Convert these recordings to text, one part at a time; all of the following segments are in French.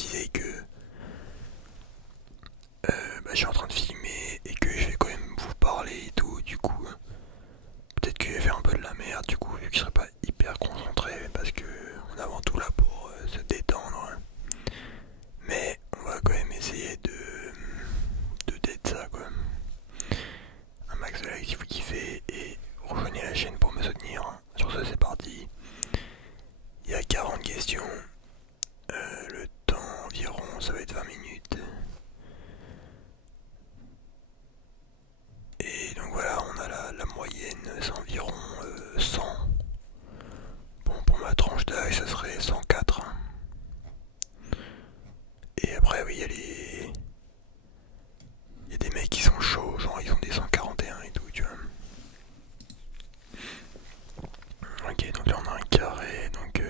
préciser que je suis en train de filmer et que je vais quand même vous parler et tout, du coup peut-être que je vais faire un peu de la merde du coup vu que je serai pas hyper concentré parce que on est avant tout là pour se détendre. Mais on va quand même essayer de d'être ça quoi. Un max de likes si vous kiffez et rejoignez la chaîne pour me soutenir. Sur ce c'est parti. Il y a 40 questions. Le temps environ ça va être 20 minutes. Et donc voilà, on a la moyenne, c'est environ 100. Bon, pour ma tranche d'âge, ça serait 104. Et après, oui, il y a des mecs qui sont chauds, genre ils ont des 141 et tout, tu vois. Ok, donc là on a un carré, donc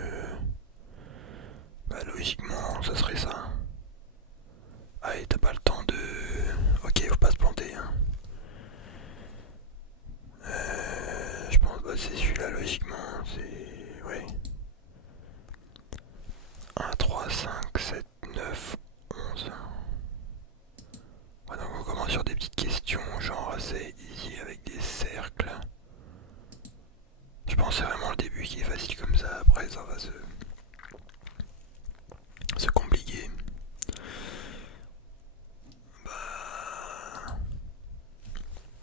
logiquement, ça serait ça. Allez, t'as pas le temps de... Ok, faut pas se planter, hein. Je pense que c'est celui-là logiquement, c'est... Ouais. 1, 3, 5, 7, 9, 11. Ouais, donc on commence sur des petites questions, genre assez easy avec des cercles. Je pense que c'est vraiment le début qui est facile comme ça, après ça va se compliquer. Bah...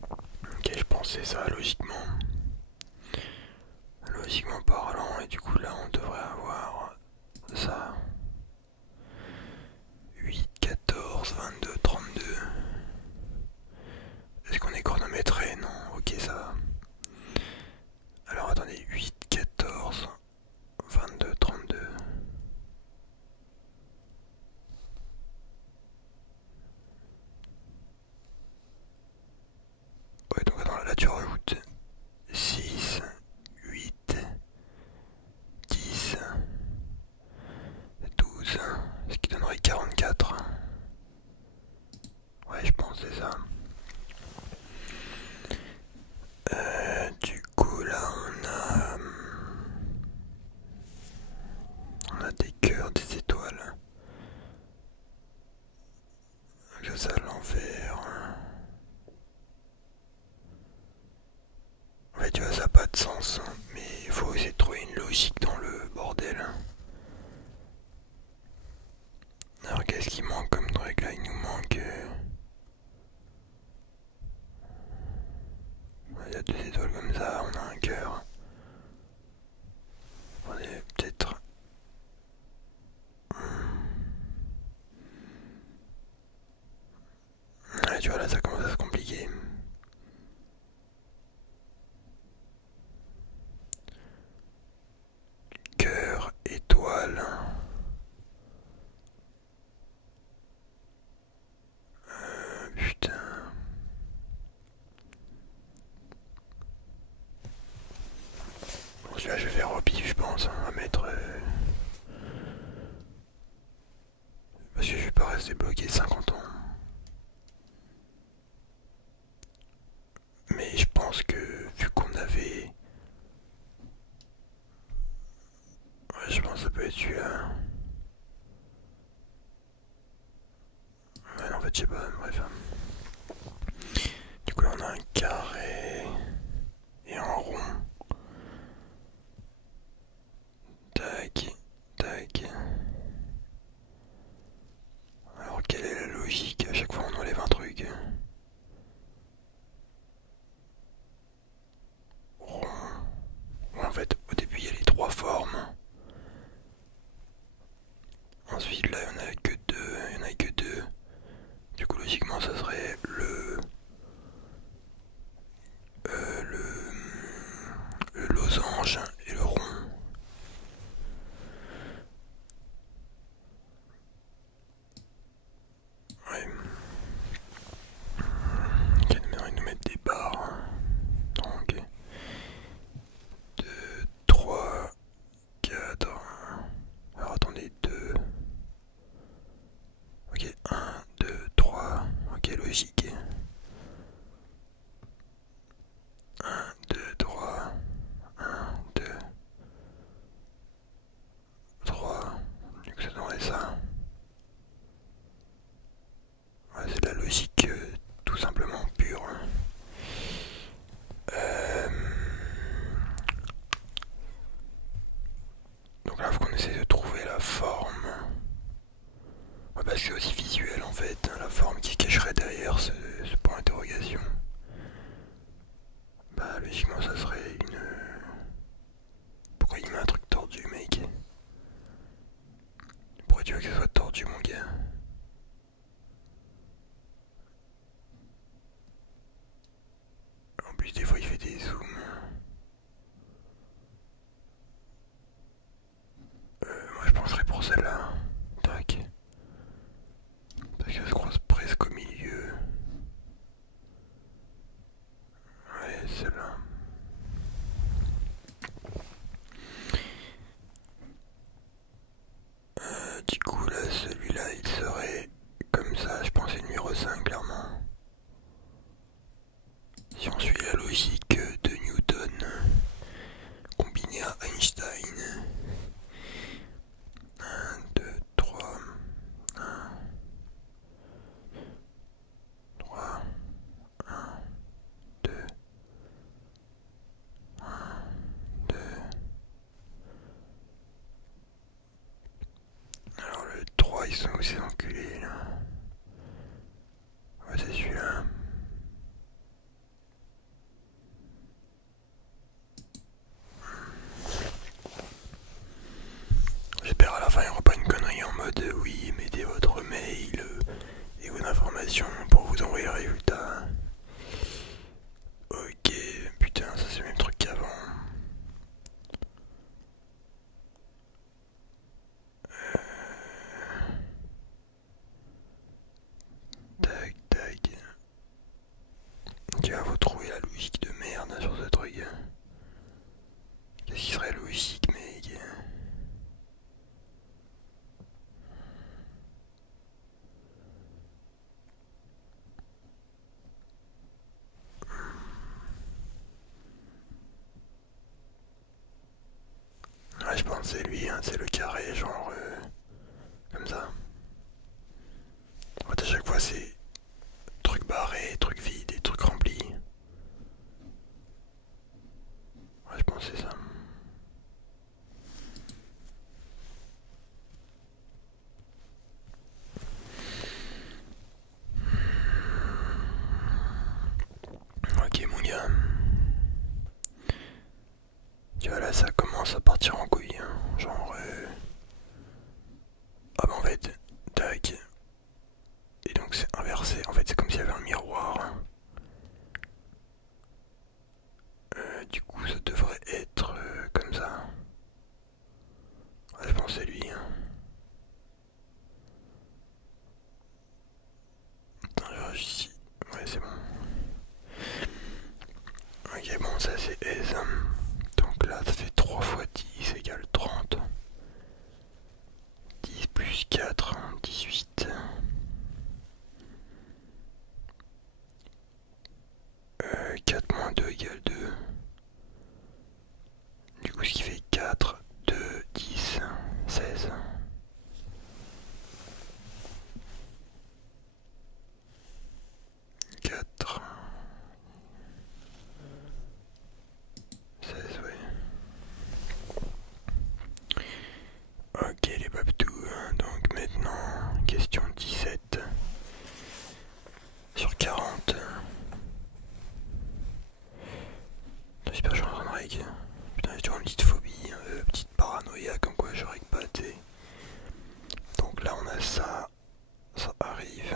Ok, je pensais ça logiquement. Logiquement parlant, et du coup là on devrait avoir ça. 8, 14, 22, 32. Est-ce qu'on est chronométré? Non, ok ça va. Alors attendez, 8, 14, 22, 32. Ouais, donc attends, là tu rajoutes 6, 8, 10, 12, ce qui donnerait 44. Ouais, je pense que c'est ça. Du coup, là, on a des cœurs, des étoiles. Je ça à l'envers. Ouais, tu vois, ça n'a pas de sens, hein, mais il faut essayer de trouver une logique dans le bordel. Alors, qu'est-ce qui manque comme truc là? Il nous manque. Il y a deux étoiles comme ça, on a un cœur. On est peut-être. Ouais, tu vois, là ça commence à se compliquer. Cœur, étoile. Putain. Bon, celui-là je vais faire au pif, je pense. On va mettre. Parce que je vais pas rester bloqué 50 ans. Mais je pense que vu qu'on avait... Ouais, je pense que ça peut être celui-là. Ouais, en fait, je sais pas, bref. Du coup, là, on a un carré et un rond. Tac, tac. Alors, quelle est la logique? À chaque fois, on enlève un truc. Rond. Ouais, en fait, au début, il y a les trois formes. Ensuite, là, il n'y en a que deux. Il n'y en a que deux. Du coup, logiquement, ça serait le losange et le rond. Ouais. Ok, maintenant ils nous mettent des barres. Ok. 2, 3, 4. Alors attendez, 2. parce que c'est aussi visuel en fait, hein, la forme qui se cacherait derrière ce point d'interrogation. Bah logiquement ça serait une... Pourquoi il met un truc tordu mec? Pourquoi tu veux que ça soit tordu mon gars? En plus des fois il fait des zooms. Moi je penserais pour celle-là. Tac. Parce qu'elle se croise presque au milieu. Ouais, celle-là. Du coup là, celui-là il serait comme ça, je pense c'est le numéro 5 clairement. Si on suit la logique de Newton combinée à Einstein. 1, 2, 3. 1, 3, 1, 2, 1, 2. Alors le 3 ils sont où ces enculés là? Ouais c'est celui-là. J'espère à la fin il n'y aura pas une connerie en mode oui mettez votre mail et vos informations pour vous envoyer le résultat. Ok, putain ça c'est le même truc qu'avant. Tac tac. Tu vas vous trouver la logique de merde sur ce truc. Qu'est-ce qui serait logique mec? Ouais je pense que c'est lui, hein, c'est le carré genre comme ça. En fait à chaque fois c'est truc barré, truc vide et truc rempli. Ouais je pense que c'est ça. Ok mon gars. Tu vois là ça commence à partir en couille. Hein. Genre... Ah bah en fait, tac. Et donc c'est inversé. En fait c'est comme s'il y avait un miroir. Du coup ça devrait être comme ça. Ouais je pense que c'est lui. Hein. Attends, je ici. Ouais c'est bon. Ok bon ça c'est S. Donc là ça fait 3 fois 10 égale 30. 10 plus 4, 18. 4 moins 2 égale 2. Du coup ce qui fait 4, 2, 10, 16. 4, 16 ouais. Ok les babtous, donc maintenant question 17 sur 40. J'espère que je suis en train de règle. Putain j'ai toujours une petite phobie, petite paranoïa comme quoi je règle pas t'es. Donc là on a ça, ça arrive,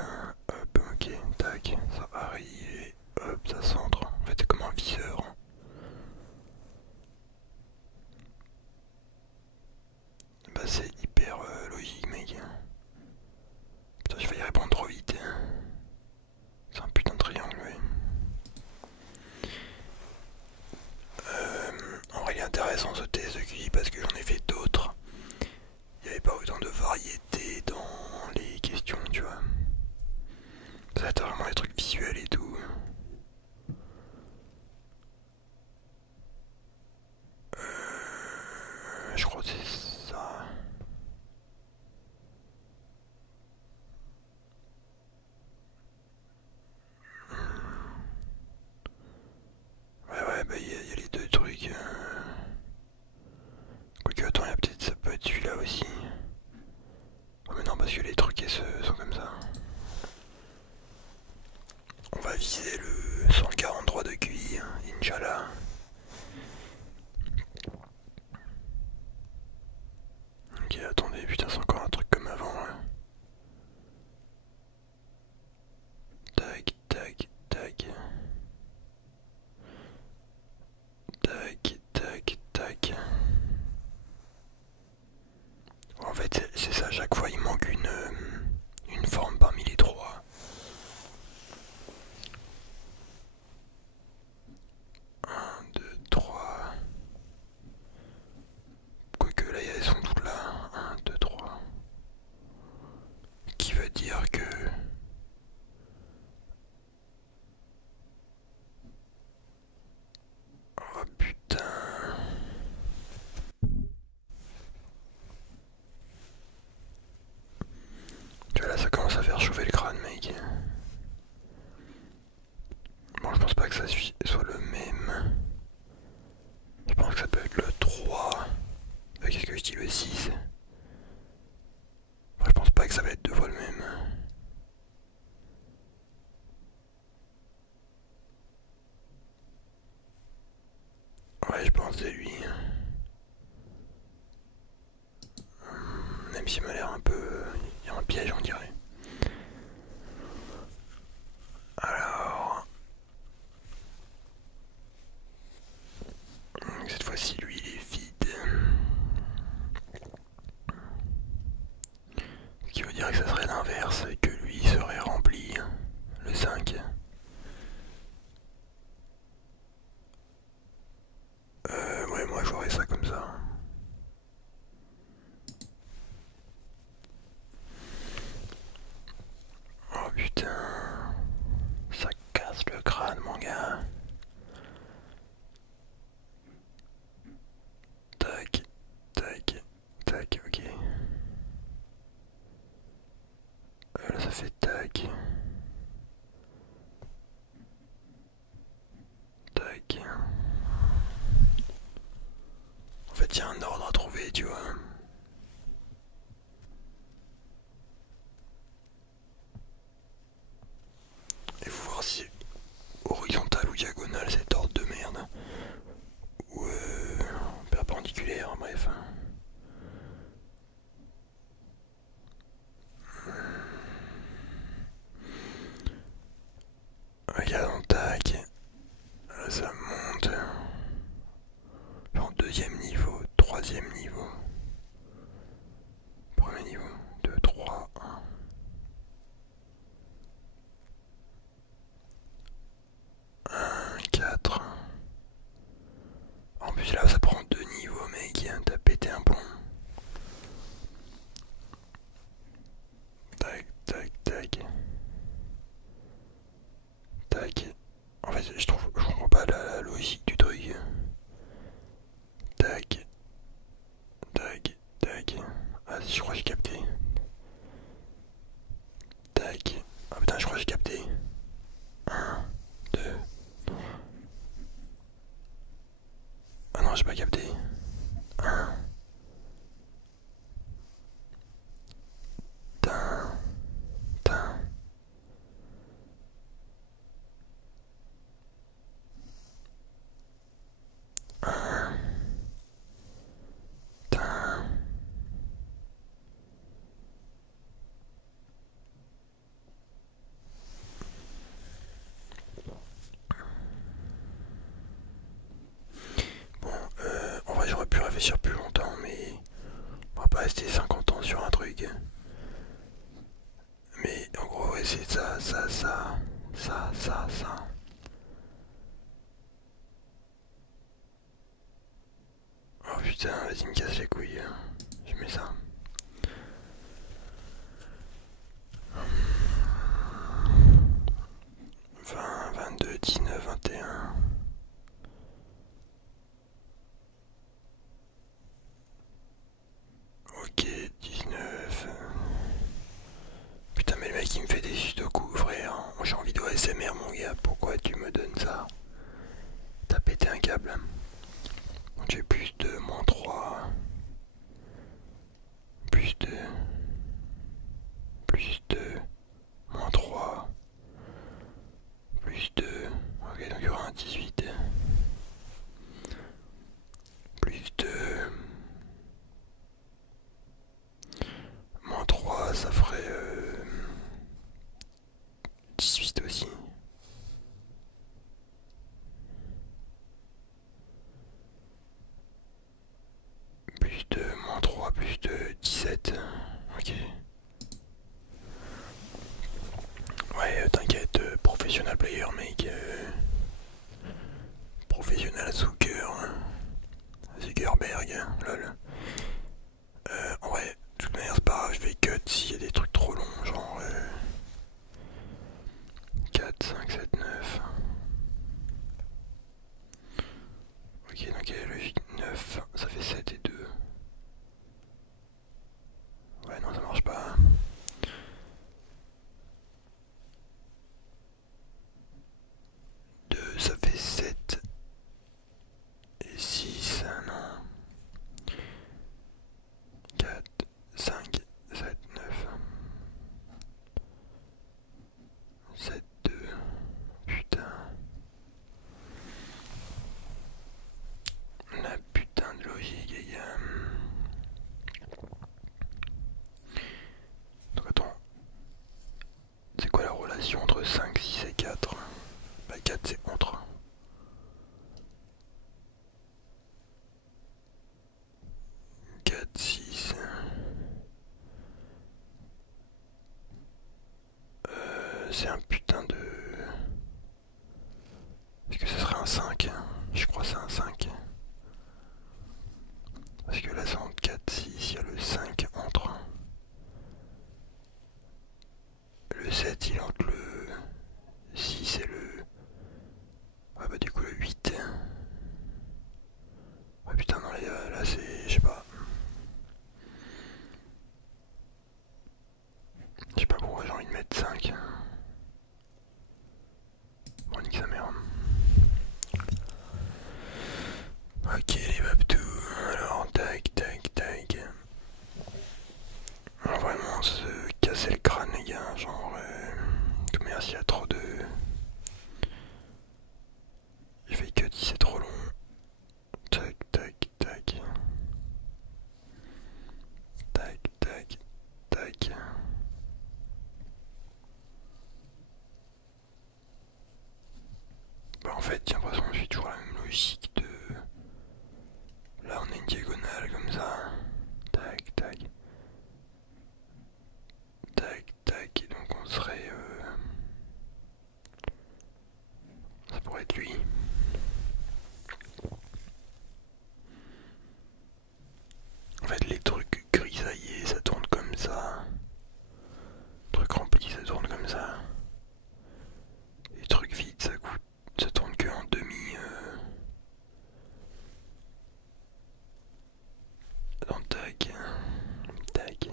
hop ok tac, ça arrive et hop ça centre. En fait c'est comme un viseur. Bah c'est hyper logique mec. Putain je vais y répondre trop vite. C'est un putain de triangle ouais. En vrai il est intéressant ce test de QI parce que j'en ai fait d'autres. Il n'y avait pas autant de variété dans les questions tu vois. Ça va être vraiment des trucs visuels et tout. Je crois que c'est ça. Ouais bah il y a les deux trucs. Quoique attends, il y a peut-être ça peut être celui-là aussi. Oh mais non parce que les trucs sont dire que... Oh putain... Tu vois là ça commence à faire chauffer le crâne mec. Bon je pense pas que ça soit le même. Je pense que ça peut être le 3. Qu'est-ce que je dis, le 6? Je pense pas que ça va être deux fois le même. Ouais, je pense que c'est lui. Même s'il m'a l'air un peu... Il y a un piège, on dirait. Alors... Cette fois-ci, lui, il est vide. Ce qui veut dire que ça serait l'inverse, et que lui serait rempli. Le 5. Ouais, moi j'aurais ça comme ça. Oh putain. Ça casse le crâne, mon gars. Tac, tac, tac, ok. Là ça fait tac. Tac. En fait, il y a un ordre à trouver, tu vois. Et faut voir si horizontal ou diagonal cet ordre de merde. Ou perpendiculaire, bref. Regarde, on tac. Là ça monte. En deuxième niveau, troisième niveau. Premier niveau, 2, 3, 1. 1, 4. En plus là ça prend deux niveaux mec, t'as pété un plomb. Tac, tac, tac. Tac. En fait je comprends pas la logique du truc. Tac. Tac, tac. Ah si, je crois que j'ai capté. Tac. Ah putain, je crois que j'ai capté. 1, 2. Ah non, j'ai pas capté. 1. Tin. Tin. 1. Tin. Bon, en vrai j'aurais pu réfléchir plus longtemps, mais on va pas rester 50 ans sur un truc. Mais en gros, ouais, c'est ça, ça, ça, ça, ça, ça. Oh putain, vas-y, me casse les couilles. Je mets ça. 20, 22, 19, 21. Ok, 19. Putain, mais le mec il me fait des sudoku, frère. Je suis en vidéo ASMR, mon gars. Pourquoi tu me donnes ça? T'as pété un câble. Donc j'ai plus de moins 3. Plus de. Plus de. Moins 3. Plus de. Ok, donc il y aura un 18. Plus de. Moins 3, ça ferait 18 aussi. Plus de moins 3, plus de 17. Ok. Ouais, t'inquiète, professionnel player, mec. Professionnel Zucker. Zuckerberg, lol. En vrai, de toute manière, c'est pas grave, je vais cut s'il y a des trucs trop longs, genre c'est un putain de... Est-ce que ce serait un 5? Je crois que c'est un 5. Parce que là c'est en 4, 6, il y a le 5 entre. Le 7 il est entre le 6 et le... Ah bah du coup le 8. Ah putain non là c'est... Je sais pas. Je sais pas pourquoi j'ai envie de mettre 5. Bon nique sa mère. Ok les babtous, alors tac tac tac. Alors vraiment se casser le crâne les gars, genre tout merci à trop de... Je fais que 10 c'est trop long. Tac tac tac. Tac tac tac. Bah en fait j'ai l'impression que je suis toujours la même logique de... Là on a une diagonale comme ça. Tac tac. Tac tac et donc on serait... Ça pourrait être lui. En fait les trucs grisaillés ça tourne comme ça. Trucs remplis ça tourne comme ça. Les trucs vides ça tourne que en demi. Attends tac. Tac.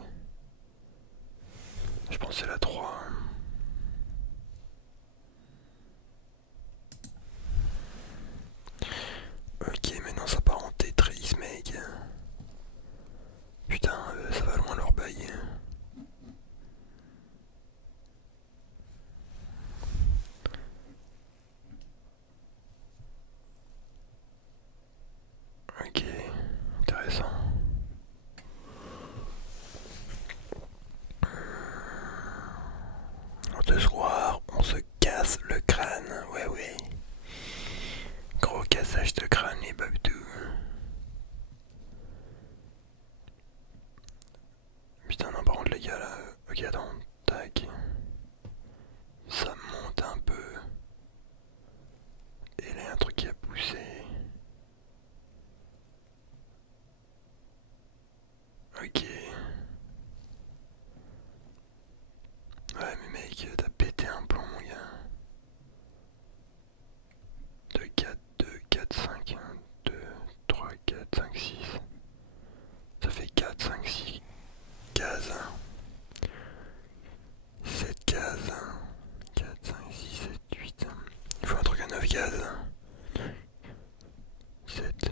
Je pense que c'est la 3. Ok maintenant ça part en Tetris mec. Putain ça va loin leur bail. Ok, intéressant. Ce soir, on se casse le crâne, ouais. Gros cassage de crâne les babdous. Putain non par contre les gars là, ok attends, tac. Ça monte un peu. Et là y a un truc qui a poussé. Ok. Ouais mais mec, t'as pété un plomb mon gars. 2, 4, 2, 4, 5, 1, 2, 3, 4, 5, 6. Ça fait 4, 5, 6 cases. 7 cases. 4, 5, 6, 7, 8. Il faut un truc à 9 cases. 7.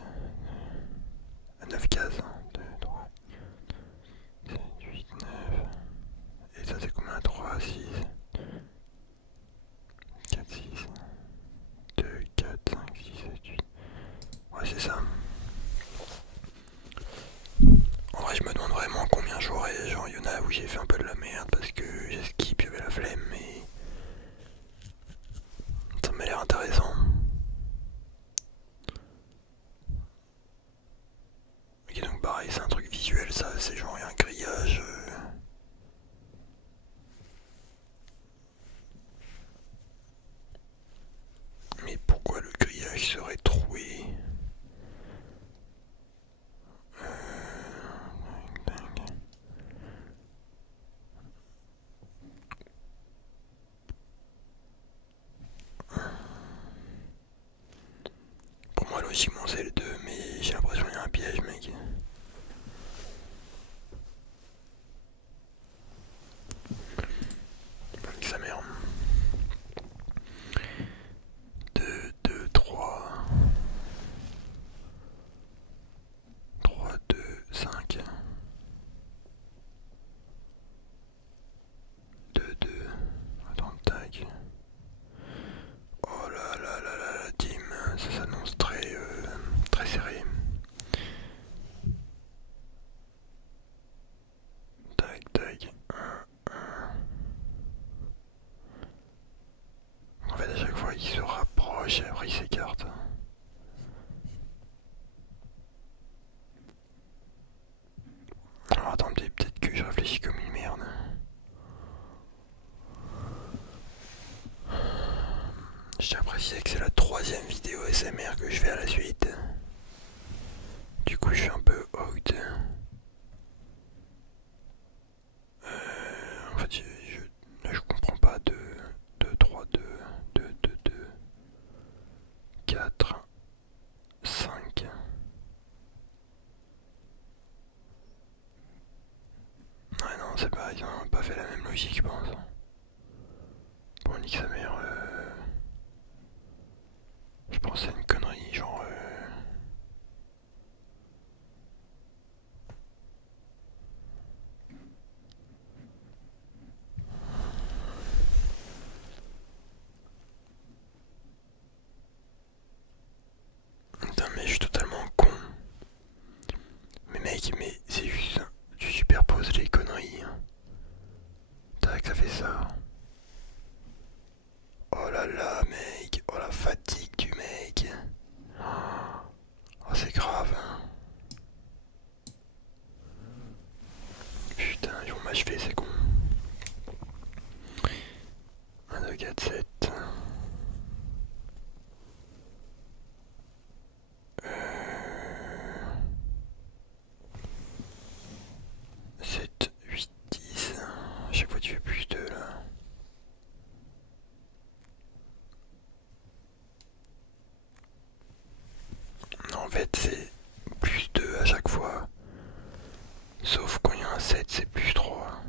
À 9 cases. 2, 3, 7, 8, 9. Et ça c'est combien? 3, 6. 4, 6. 2, 4, 5, 6, 7, 8. Ouais c'est ça. En vrai je me demande vraiment combien j'aurais. Genre il y en a où j'ai fait un peu de la merde parce que j'ai skip, j'avais la flemme mais... Ça m'a l'air intéressant. Ok donc pareil c'est un truc visuel ça, c'est genre un grillage. Mais pourquoi le grillage serait troué? Pour moi logiquement c'est le 2 mais j'ai l'impression qu'il y a un piège mec. Sa mère. 2, 2, 3. 3, 2, 5. 2, 2. Attends, tac. Oh là là là là, la team, ça s'annonce très serré. Tac, tac. 1, 1. En fait, à chaque fois, il se rapproche et après il s'écarte. Alors attendez, peut-être que je réfléchis comme une merde. Je tiens à préciser que c'est la troisième vidéo SMR que je fais à la suite. Du coup je suis un peu out. En fait je comprends pas. 2, 2, 3, 2, 2, 2, 2, 4, 5. Ouais non c'est pas, ils ont pas fait la même logique je pense. Bon nique sa mère. Je pensais à une connerie genre... Putain mais je suis totalement con. Mais mec, mais c'est juste... Tu superposes les conneries. Tac, ça fait ça. Oh là là mec. Oh la fatigue du mec. Oh c'est grave. Putain, ils vont m'achever, c'est con. 1, 2, 4, 7. 7, 8, 10. À chaque fois tu fais plus de là. Non, en fait c'est plus 2 à chaque fois. Sauf quand il y a un 7 c'est plus 3.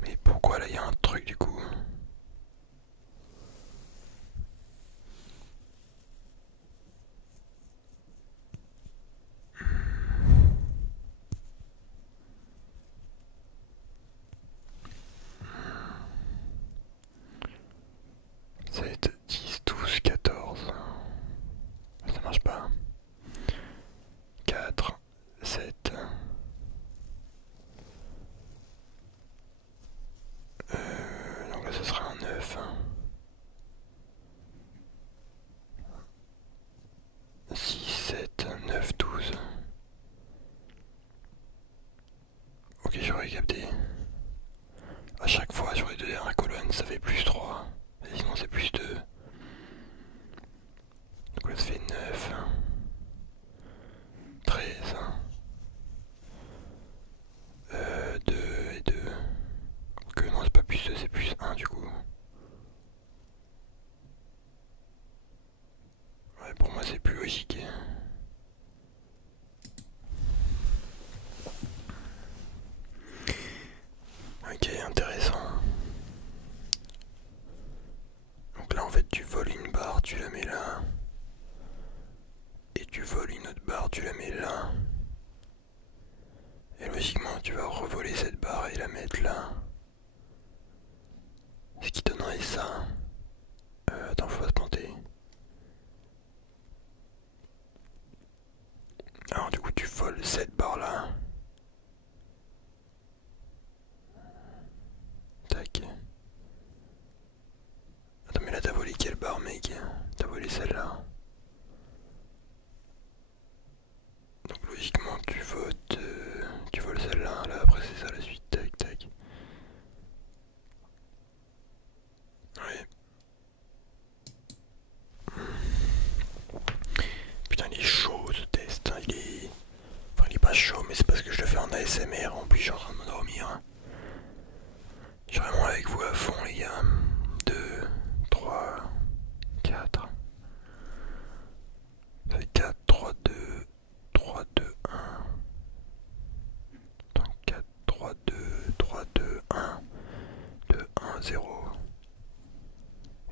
Mais pourquoi là il y a un truc du coup? Sept, 10, 12, 14. Ça marche pas. 4, 7. Donc là, ce sera un 9. 6, 7, 9, 12. Ok, j'aurais capté. À chaque fois, sur les deux dernières colonnes, ça fait plus 3. Et sinon, c'est plus 2. Donc là, ça fait 9. 13. 2 et 2. Que non, c'est pas plus 2, c'est plus 1 du coup. Ouais, pour moi, c'est plus logique. Ok, intéressant. Donc là, en fait, tu voles une barre, tu la mets là. Et tu voles une autre barre, tu la mets là. Et logiquement, tu vas revoler cette barre et la mettre là. Ce qui donnerait ça. Attends, faut pas se planter. Alors du coup, tu voles cette barre là. Tac. Attends, mais là, t'as volé quelle barre, mec? T'as volé celle-là. Donc logiquement, tu votes... tu voles celle-là. Là, après, c'est ça la suite. Tac, tac. Ouais. Putain, il est chaud ce test. Hein. Il est... Enfin, il est pas chaud, mais c'est parce que je le fais en ASMR. En plus, je suis en train de m'endormir. Je suis vraiment avec vous à fond, les gars. 2, 3, 4. Ça fait 4, 3, 2, 3, 2, 1. 4, 3, 2, 3, 2, 1. 2, 1, 0.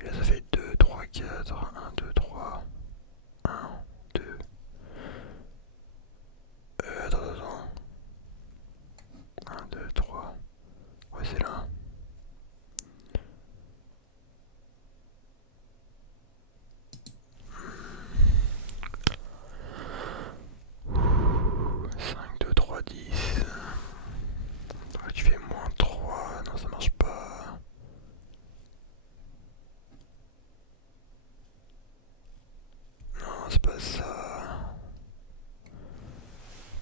Et là, ça fait 2, 3, 4. 1, 2, 3. 1, 2. Attends. 1, 2, 3. Ouais, c'est là. Ouh, 5, 2, 3, 10. Ouais, tu fais moins 3. Non, ça marche pas. Non, c'est pas ça.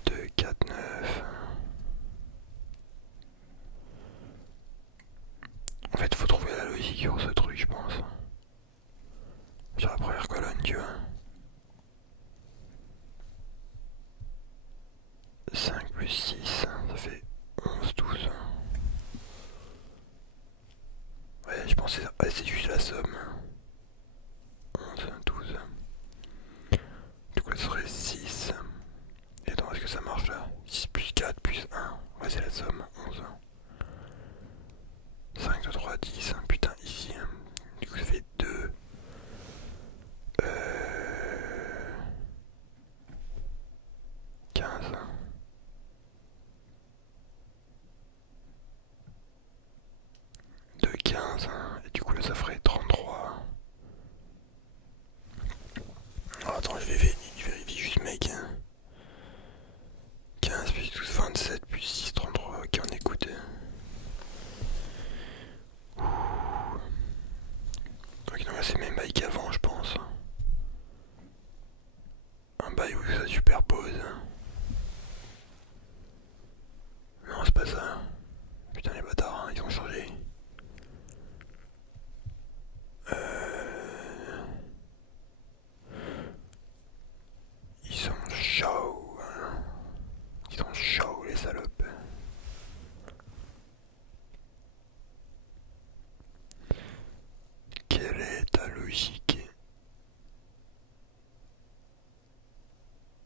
2, 4, 9. En fait, faut trouver la logique sur ce truc, je pense. c'est juste la somme. 11, 12. Du coup, ça serait 6. Et attends, est-ce que ça marche là? 6 plus 4 plus 1. Ouais, c'est la somme. 11. 5, 2, 3, 10. Putain, ici. Du coup, ça fait 2. 15. 2, 15. Et du coup, là, ça ferait 33. Oh, attends, je vérifie juste, mec. 15 plus 12, 27 plus 6, 33. Ok, on écoute. Ok, non, c'est même bail qu'avant, je pense. Un bail où ça superpose. Non, c'est pas ça. Putain, les bâtards, hein, ils ont changé. Ils sont chauds. Hein. Ils sont chauds, les salopes. Quelle est ta logique?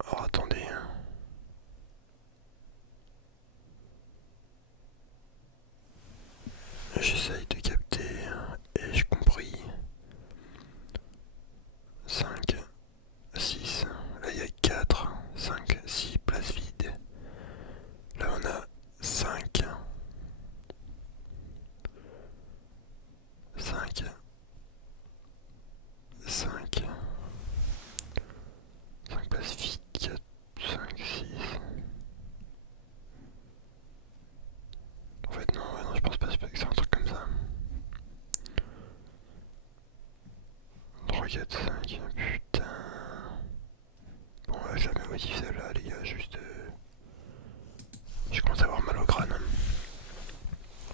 Alors attendez. Hein. J'essaye de capter et j'ai compris. 5, 6. Là il y a 4, 5, 6 places vides. Là on a 5. 5. 5. 5 places vides. 4, 5, 6. En fait non, ouais, non je pense pas que c'est un truc comme ça. 3, 4, 5, putain. Bon, jamais motif celle-là, les gars, juste. Je commence à avoir mal au crâne.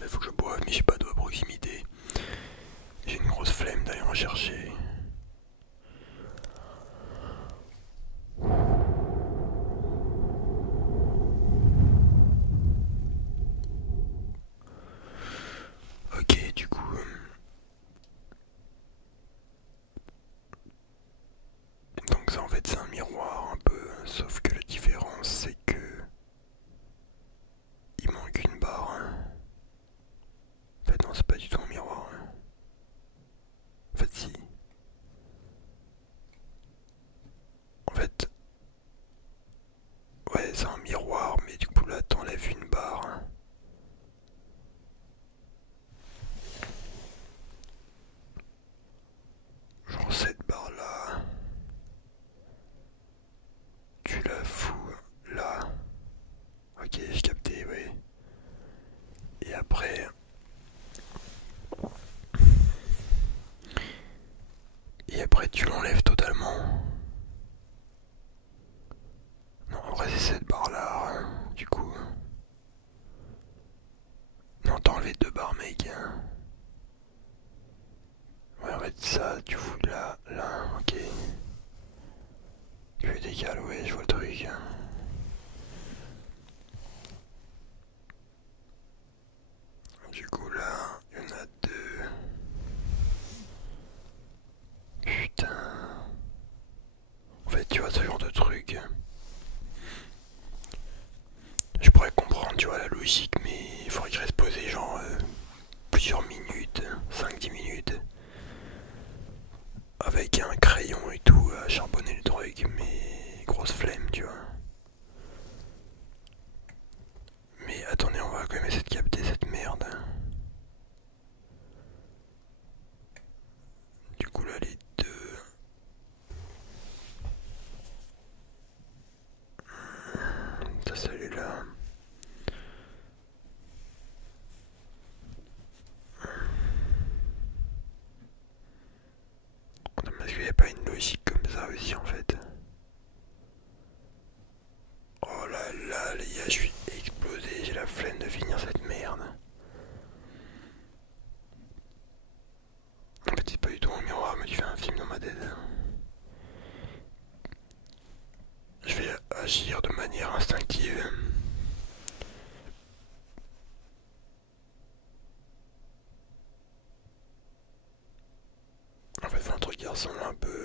Il faut que je boive, mais j'ai pas d'eau à proximité. J'ai une grosse flemme d'aller en chercher. Ok, du coup. Donc ça en fait c'est un miroir un peu, sauf que la différence c'est que il manque une barre. Hein. En fait non c'est pas du tout un miroir. Hein. En fait si. En fait ouais c'est un miroir mais du coup là t'enlèves une barre. Hein. Genre cette barre là. Tu la fous là. Ok j'ai capté ouais. Et après. Et après tu l'enlèves totalement. Non en vrai c'est cette barre là. Hein, du coup. Non t'as enlevé 2 barres mec. Hein. Ouais en fait ça tu fous là, là, ok. Tu le décales, ouais je vois le truc. Hein.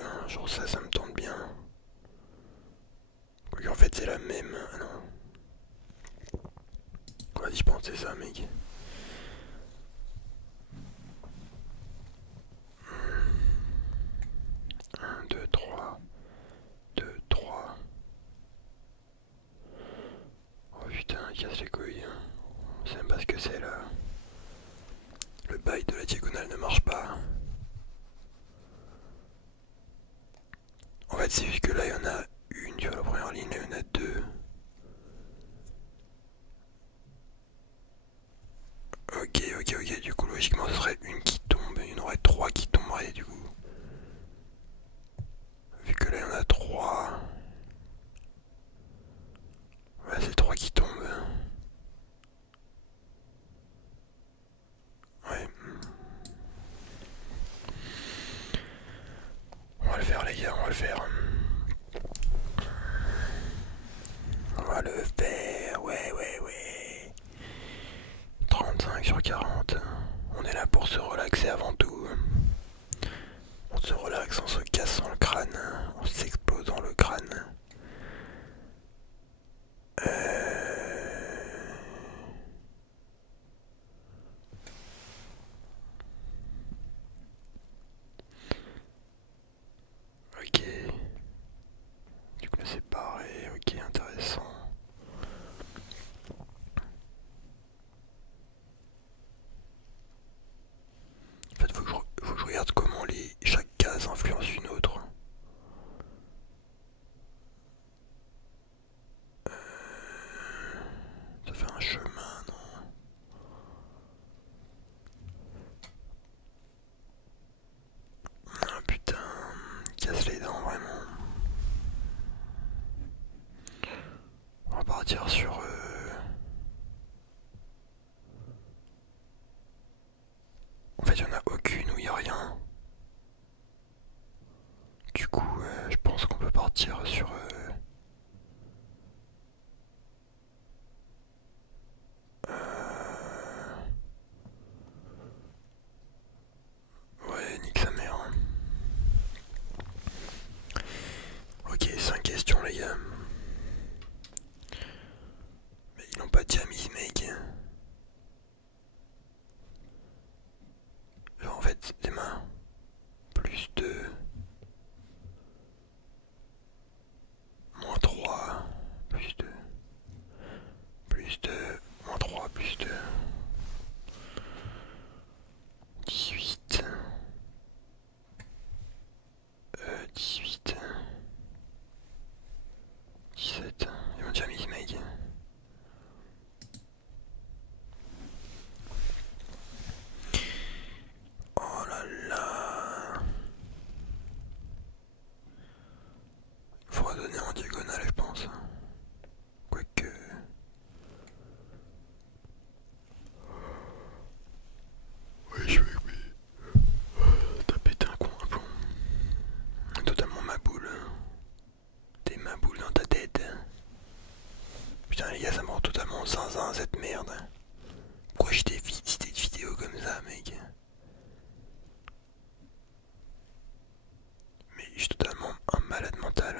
bien, genre ça me tente bien. Quoique en fait c'est la même, ah non. Vas-y je pense que c'est ça mec. 1, 2, 3, 2, 3. Oh putain, il casse les couilles. On sait même pas ce que c'est là. Le bail de la diagonale ne marche pas. En fait, c'est juste que là, il y en a une sur la première ligne, là, il y en a deux. Ok, du coup, logiquement, ce serait une qui tombe, il y en aurait trois qui tomberaient, du coup. Vu que là, il y en a trois. Ouais, c'est trois qui tombent. Ouais. On va le faire, les gars, on va le faire. On va le faire, ouais. 35 sur 40. On est là pour se relaxer avant tout. On se relaxe en se cassant le crâne, en s'explosant le crâne. Ok. Du coup là c'est pareil, ok, intéressant. En fait faut que je regarde comment chaque case influence une autre. Ça fait un chemin, non? Ah putain, casse les dents vraiment. On va partir sur... En fait il n'y en a aucune où il n'y a rien. Du coup je pense qu'on peut partir sur... Ouais, nique sa mère. Ok, 5 questions les gars. Mais ils n'ont pas de diamise mec. Genre en fait c'est mains. Plus 2. Moins 3. Plus 2. Plus 2. Moins 3. Plus 2. 18. 18. 17. Ils m'ont déjà mis ce mec. Oh là là. Il faudra donner en diagonale je pense. Quoique... Ouais je vais... T'as pété un con un plomb. Totalement ma boule. T'es ma boule dans ta tête. Putain les gars ça me rend totalement zinzin cette merde. Pourquoi j'ai des cité de vidéos comme ça mec? Mais je suis totalement un malade mental.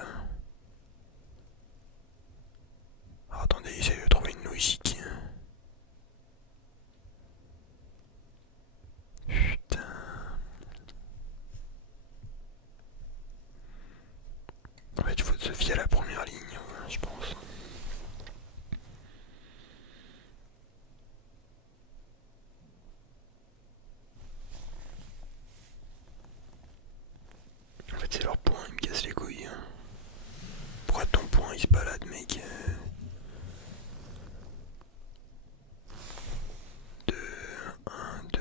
Alors, attendez, j'essaie de trouver une logique. Putain. En fait il faut se fier à la première ligne, je pense. En fait c'est leur point, ils me cassent les couilles. Pourquoi ton point il se balade mec? 2, 1, 2.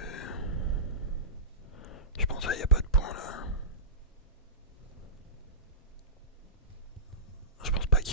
Je pense qu'il n'y a pas de point là. Je pense pas qu'il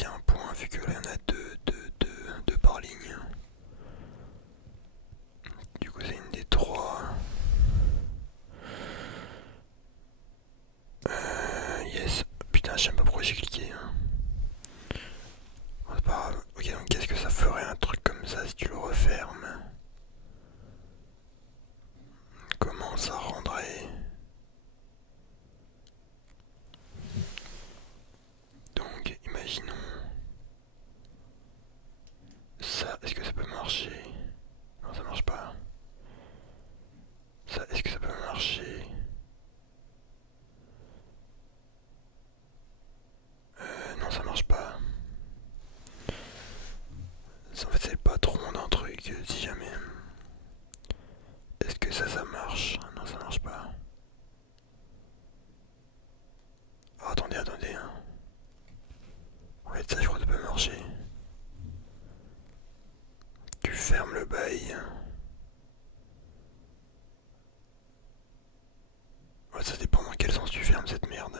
Ouais, ça dépend dans quel sens tu fermes cette merde.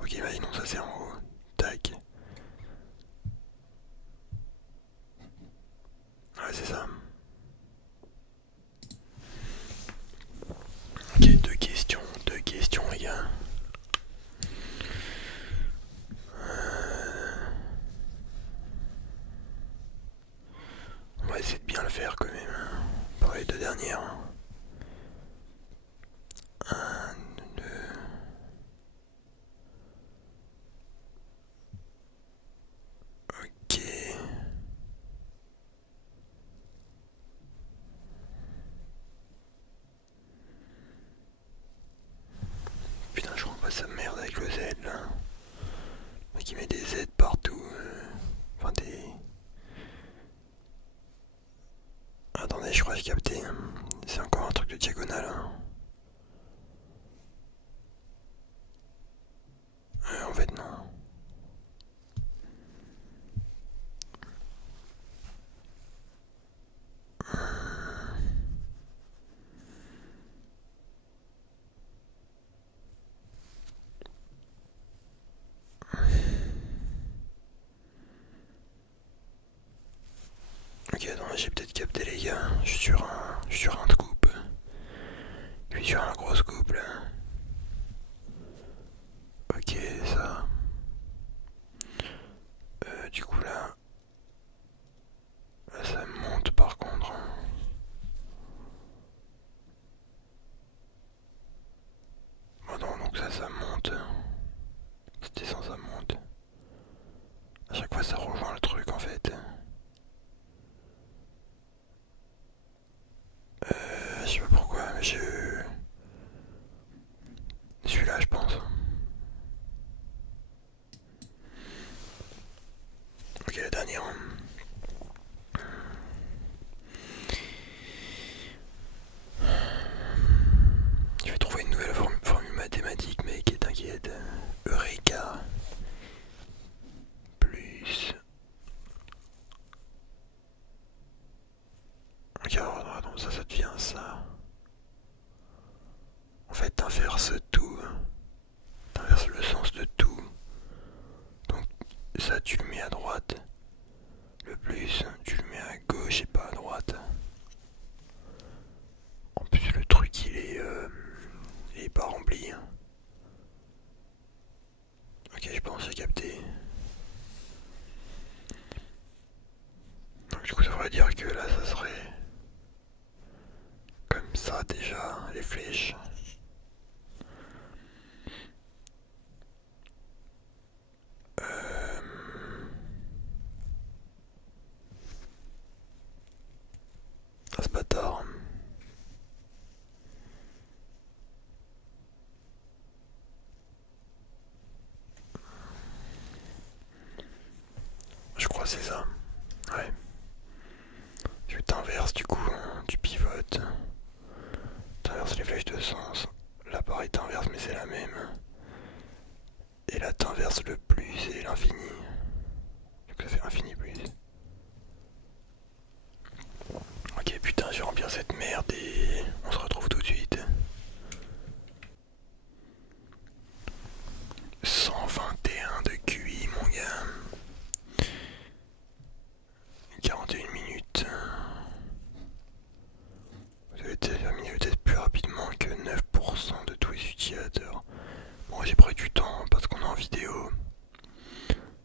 Ok, imaginons ça c'est en haut. Tac. Ouais, c'est ça. Ok, deux questions, les gars. On va essayer de bien le faire quand même. Pour les deux dernières. Un, deux. Ok. Putain, je comprends pas sa merde avec le Z là. Le mec il met des Z partout. Enfin des... Attendez, je crois que j'ai capté. C'est encore un truc de diagonale. Hein. En fait non. Ok, attends, j'ai peut-être capté les gars. Je suis sur un scoop. Je suis sur un gros scoop là. Ok, ça. Du coup là, ça monte par contre. Bon non, donc ça monte. C'était sans ça monte. À chaque fois ça rejoint le truc en fait. Je sais pas pourquoi, mais celui-là je pense. Ok, la dernière. Je vais trouver une nouvelle formule mathématique, mec, t'inquiète. Eureka. Plus. Ok, alors, attends, ça devient ça. En fait, t'inverses tout. T'inverses le sens de tout. Donc, ça, tu le mets à droite. Le plus, tu le mets à gauche et pas à droite. En plus, le truc, il est pas rempli. Ok, je pense que j'ai capté. Donc, du coup, ça voudrait dire que là, ça serait comme ça déjà, les flèches. Ah, ce bâtard. Je crois que c'est ça. Ouais. Tu t'inverses du coup, hein, tu pivotes. T'inverses les flèches de sens. Là pareil t'inverses mais c'est la même. Et là t'inverses le plus et l'infini. Donc ça fait infini plus. Ok putain, je vais remplir cette merde et on se retrouve tout de suite. 121 de QI mon gars. 41 minutes. Vous avez terminé le test plus rapidement que 9% de tous les utilisateurs. Bon, j'ai pris du temps parce qu'on est en vidéo.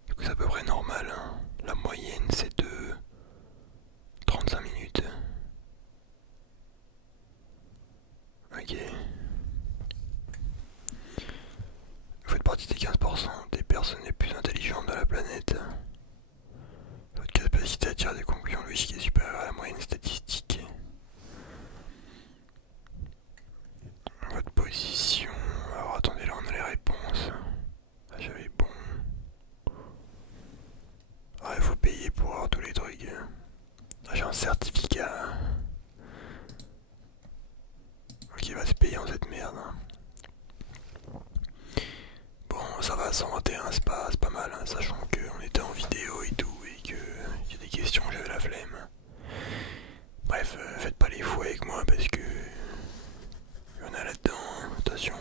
Du coup c'est à peu près normal. Hein. La moyenne c'est de 35 minutes. Ok. Vous faites partie des 15% des personnes les plus intelligentes de la planète. Votre capacité à tirer des conclusions logiques est supérieure à la moyenne statistique. Votre position... Alors attendez, là on a les réponses. Ah, j'avais bon. Ah, il faut payer pour avoir tous les trucs. Ah, j'ai un certificat. Ok, va se payer en cette merde. Bon, ça va, 121, c'est pas mal, hein, sachant qu'on était en vidéo et tout, et qu'il y a des questions, j'avais la flemme. Bref, faites pas les fous avec moi parce que il y en a là-dedans, attention.